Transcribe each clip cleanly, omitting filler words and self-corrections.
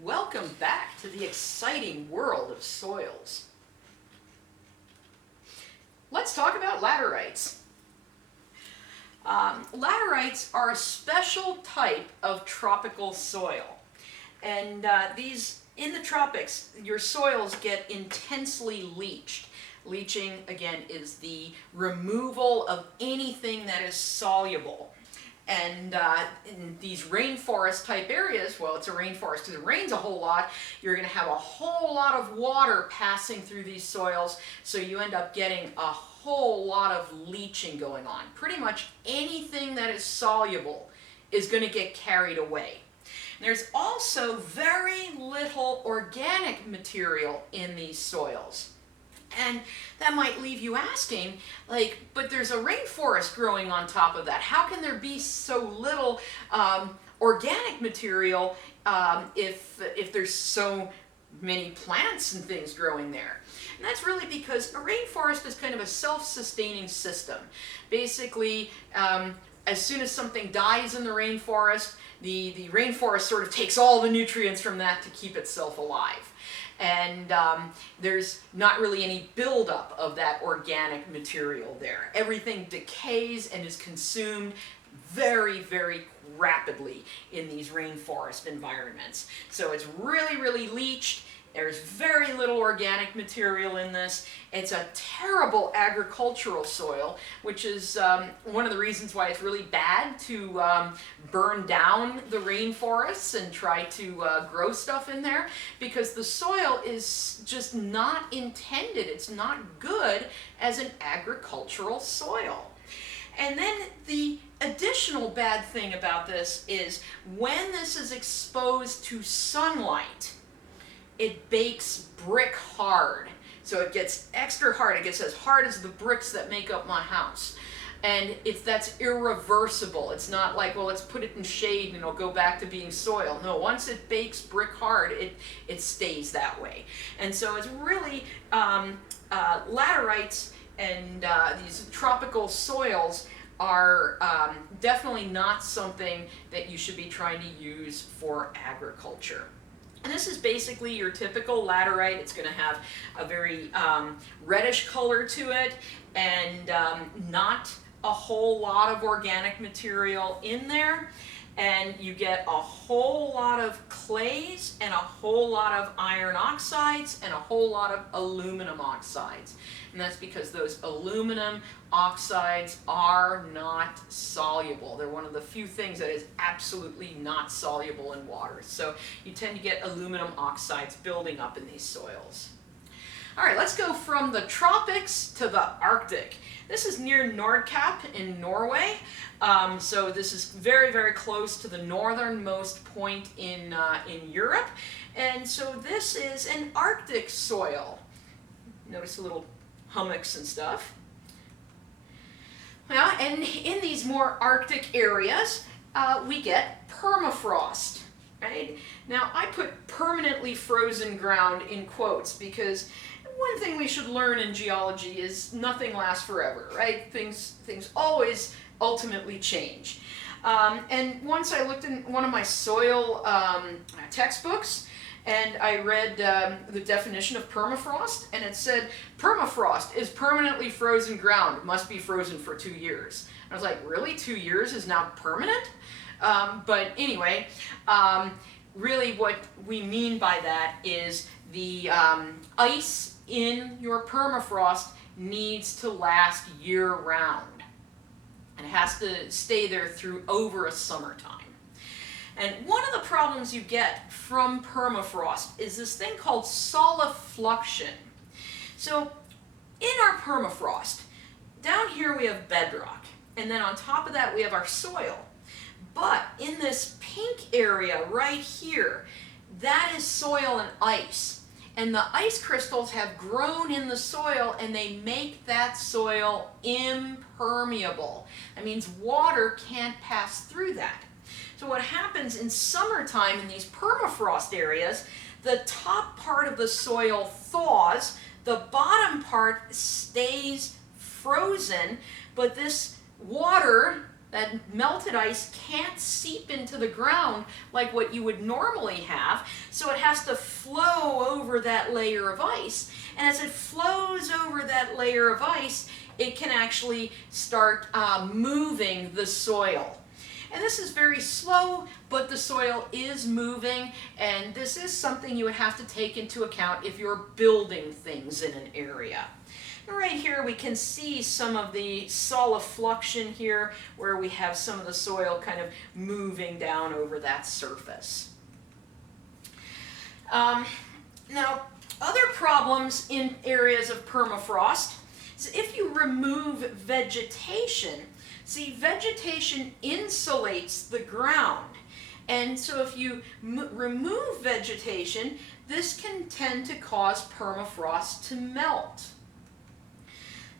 Welcome back to the exciting world of soils. Let's talk about laterites. Laterites are a special type of tropical soil. And these, in the tropics, your soils get intensely leached. Leaching, again, is the removal of anything that is soluble. And in these rainforest type areas, well, it's a rainforest because it rains a whole lot, you're going to have a whole lot of water passing through these soils, so you end up getting a whole lot of leaching going on. Pretty much anything that is soluble is going to get carried away. And there's also very little organic material in these soils. And that might leave you asking, like, but there's a rainforest growing on top of that. How can there be so little organic material if there's so many plants and things growing there? And that's really because a rainforest is kind of a self-sustaining system. Basically, as soon as something dies in the rainforest, the rainforest sort of takes all the nutrients from that to keep itself alive. And there's not really any buildup of that organic material there. Everything decays and is consumed very, very rapidly in these rainforest environments. So it's really, really leached. There's very little organic material in this. It's a terrible agricultural soil, which is one of the reasons why it's really bad to burn down the rainforests and try to grow stuff in there, because the soil is just not intended. It's not good as an agricultural soil. And then the additional bad thing about this is when this is exposed to sunlight, it bakes brick hard. So it gets extra hard. It gets as hard as the bricks that make up my house. And that's irreversible. It's not like, well, let's put it in shade and it'll go back to being soil. No, once it bakes brick hard, it stays that way. And so it's really, laterites and these tropical soils are definitely not something that you should be trying to use for agriculture. And this is basically your typical laterite. It's going to have a very reddish color to it, and not a whole lot of organic material in there. And you get a whole lot of clays and a whole lot of iron oxides and a whole lot of aluminum oxides. And that's because those aluminum oxides are not soluble. They're one of the few things that is absolutely not soluble in water. So you tend to get aluminum oxides building up in these soils. All right, let's go from the tropics to the Arctic. This is near Nordkapp in Norway. So this is very, very close to the northernmost point in Europe. And so this is an Arctic soil. Notice a little hummocks and stuff. Well, and in these more Arctic areas, we get permafrost, right? Now, I put permanently frozen ground in quotes because one thing we should learn in geology is nothing lasts forever, right? Things always ultimately change. And once I looked in one of my soil textbooks, and I read the definition of permafrost, and it said, permafrost is permanently frozen ground, must be frozen for 2 years. And I was like, really? 2 years is now permanent? But anyway, really what we mean by that is the ice in your permafrost needs to last year-round. And it has to stay there through over a summertime. And one of the problems you get from permafrost is this thing called Sala Fluxion. So in our permafrost, down here we have bedrock, and then on top of that we have our soil. But in this pink area right here, that is soil and ice. And the ice crystals have grown in the soil and they make that soil impermeable. That means water can't pass through that. So what happens in summertime in these permafrost areas, the top part of the soil thaws, the bottom part stays frozen, but this water that melted ice can't seep into the ground like what you would normally have, so it has to flow over that layer of ice. And as it flows over that layer of ice, it can actually start moving the soil. And this is very slow, but the soil is moving, and this is something you would have to take into account if you're building things in an area. Right here we can see some of the Sala Fluxion here, where we have some of the soil kind of moving down over that surface. Now, other problems in areas of permafrost is if you remove vegetation. See, vegetation insulates the ground. And so if you remove vegetation, this can tend to cause permafrost to melt.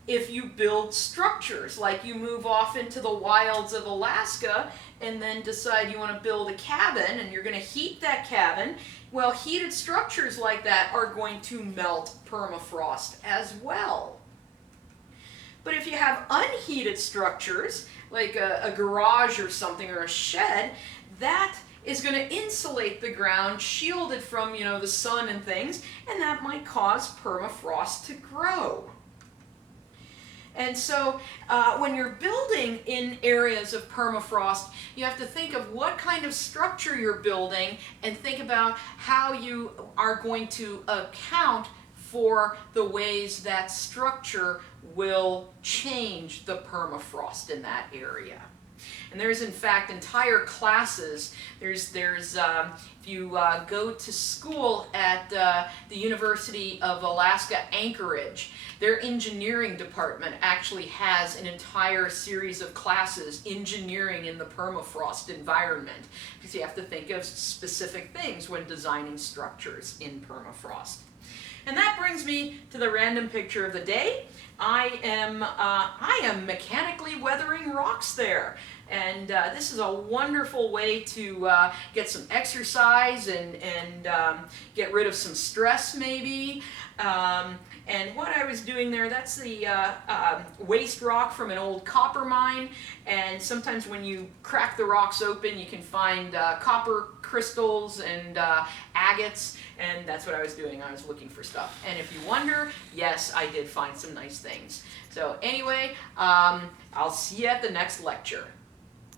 If you build structures, like you move off into the wilds of Alaska and then decide you want to build a cabin and you're going to heat that cabin, well, heated structures like that are going to melt permafrost as well. But if you have unheated structures, like a garage or something, or a shed, that is going to insulate the ground, shield it from, the sun and things, and that might cause permafrost to grow. And so when you're building in areas of permafrost, you have to think of what kind of structure you're building and think about how you are going to account for the ways that structure will change the permafrost in that area. And there's in fact entire classes. There's if you go to school at the University of Alaska Anchorage, their engineering department actually has an entire series of classes, engineering in the permafrost environment, because you have to think of specific things when designing structures in permafrost. And that brings me to the random picture of the day. I am mechanically weathering rocks there. And this is a wonderful way to get some exercise and get rid of some stress maybe. And what I was doing there, that's the waste rock from an old copper mine. And sometimes when you crack the rocks open, you can find copper crystals and agates. And that's what I was doing. I was looking for stuff. And if you wonder, yes, I did find some nice things. So anyway, I'll see you at the next lecture.